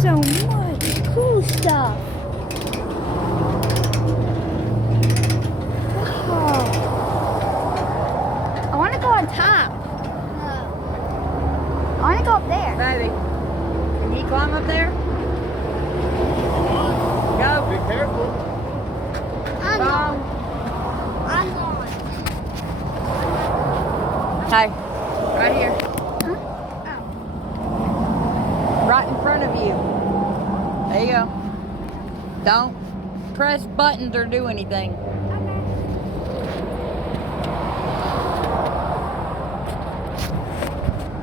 so much cool stuff. Wow. I want to go on top. I want to go up there. Baby, can you climb up there? Go. Be careful. I'm Go. going. Hey, right here. Huh? Right in front of you. There you go. Don't press buttons or do anything.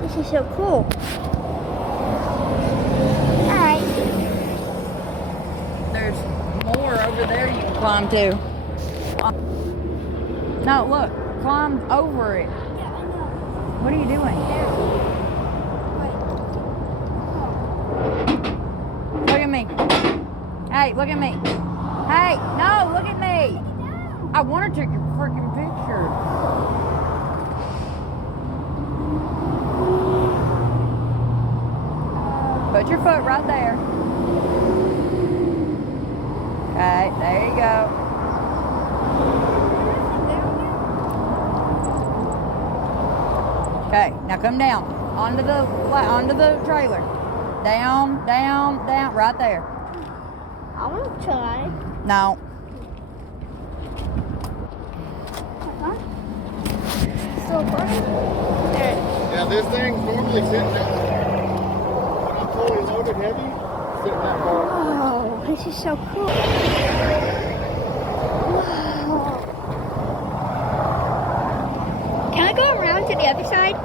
This is so cool. Alright. There's more over there you can climb to. No, look, climb over it. Yeah, I know. What are you doing? Look at me. Hey, look at me. Hey, no, look at me. I want to take your freaking picture. Put your foot right there. Okay, there you go. Okay, now come down onto the trailer. Down, down, down, right there. I want to try. No. So funny. There. Yeah, this thing's normally sitting down. When I'm fully loaded heavy, sitting that far. Oh, this is so cool. Wow. Can I go around to the other side?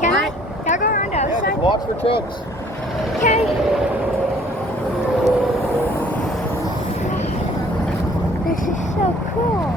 Can I go around the other Yeah, side? just watch for trucks. Okay. This is so cool.